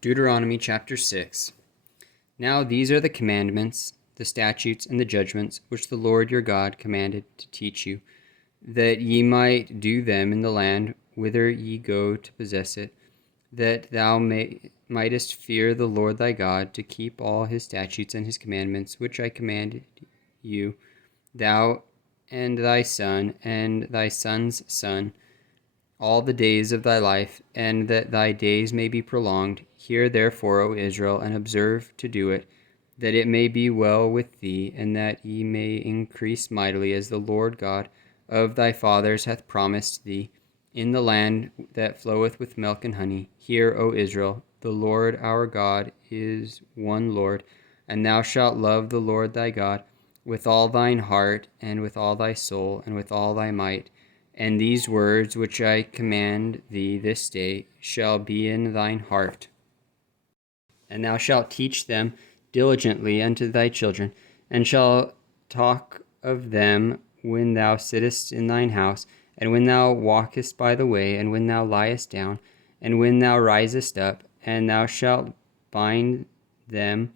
Deuteronomy chapter 6. Now these are the commandments, the statutes, and the judgments which the Lord your God commanded to teach you, that ye might do them in the land whither ye go to possess it, that thou mightest fear the Lord thy God, to keep all his statutes and his commandments which I commanded you, thou and thy son and thy son's son, all the days of thy life, and that thy days may be prolonged. Hear therefore, O Israel, and observe to do it, that it may be well with thee, and that ye may increase mightily, as the Lord God of thy fathers hath promised thee, in the land that floweth with milk and honey. Hear, O Israel, the Lord our God is one Lord, and thou shalt love the Lord thy God with all thine heart, and with all thy soul, and with all thy might. And these words which I command thee this day shall be in thine heart, and thou shalt teach them diligently unto thy children, and shalt talk of them when thou sittest in thine house, and when thou walkest by the way, and when thou liest down, and when thou risest up, and thou shalt bind them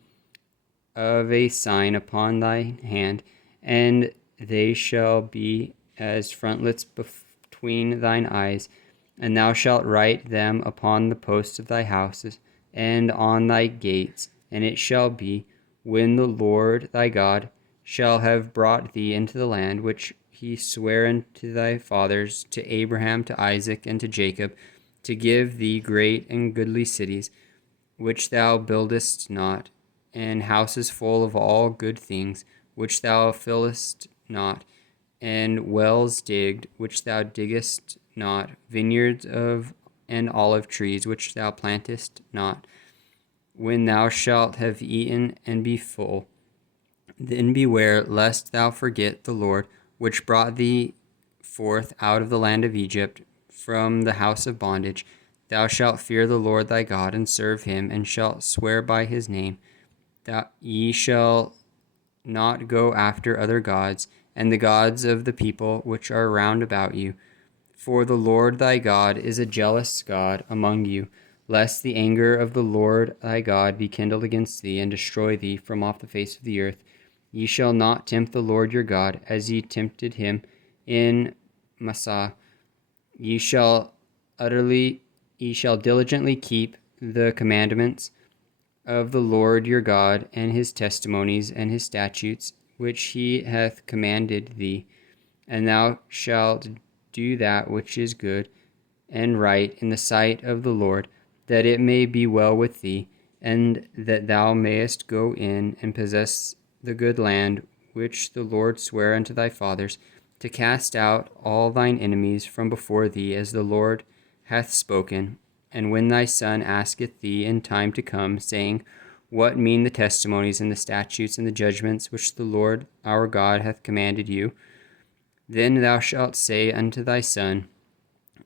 of a sign upon thy hand, and they shall be as frontlets between thine eyes, and thou shalt write them upon the posts of thy houses and on thy gates. And it shall be, when the Lord thy God shall have brought thee into the land which he sware unto thy fathers, to Abraham, to Isaac, and to Jacob, to give thee great and goodly cities, which thou buildest not, and houses full of all good things, which thou fillest not, and wells digged, which thou diggest not, vineyards and olive trees, which thou plantest not. When thou shalt have eaten and be full, then beware lest thou forget the Lord, which brought thee forth out of the land of Egypt, from the house of bondage. Thou shalt fear the Lord thy God, and serve him, and shalt swear by his name, that ye shall not go after other gods, and the gods of the people which are round about you. For the Lord thy God is a jealous God among you, lest the anger of the Lord thy God be kindled against thee, and destroy thee from off the face of the earth. Ye shall not tempt the Lord your God, as ye tempted him in Massah. Ye shall diligently keep the commandments of the Lord your God, and his testimonies and his statutes, which he hath commanded thee. And thou shalt do that which is good and right in the sight of the Lord, that it may be well with thee, and that thou mayest go in and possess the good land which the Lord sware unto thy fathers, to cast out all thine enemies from before thee, as the Lord hath spoken. And when thy son asketh thee in time to come, saying, What mean the testimonies and the statutes and the judgments which the Lord our God hath commanded you? Then thou shalt say unto thy son,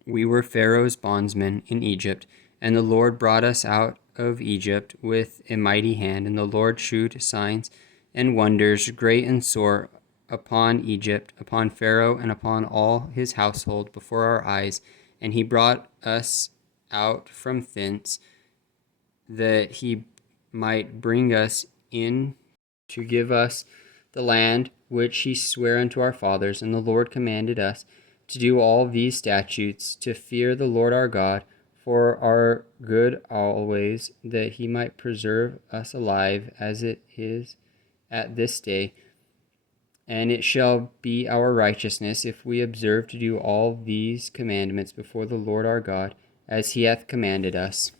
We were Pharaoh's bondsmen in Egypt, and the Lord brought us out of Egypt with a mighty hand, and the Lord shewed signs and wonders great and sore upon Egypt, upon Pharaoh, and upon all his household before our eyes. And he brought us out from thence, that he might bring us in to give us the land which he sware unto our fathers. And the Lord commanded us to do all these statutes, to fear the Lord our God for our good always, that he might preserve us alive as it is at this day. And it shall be our righteousness, if we observe to do all these commandments before the Lord our God, as he hath commanded us.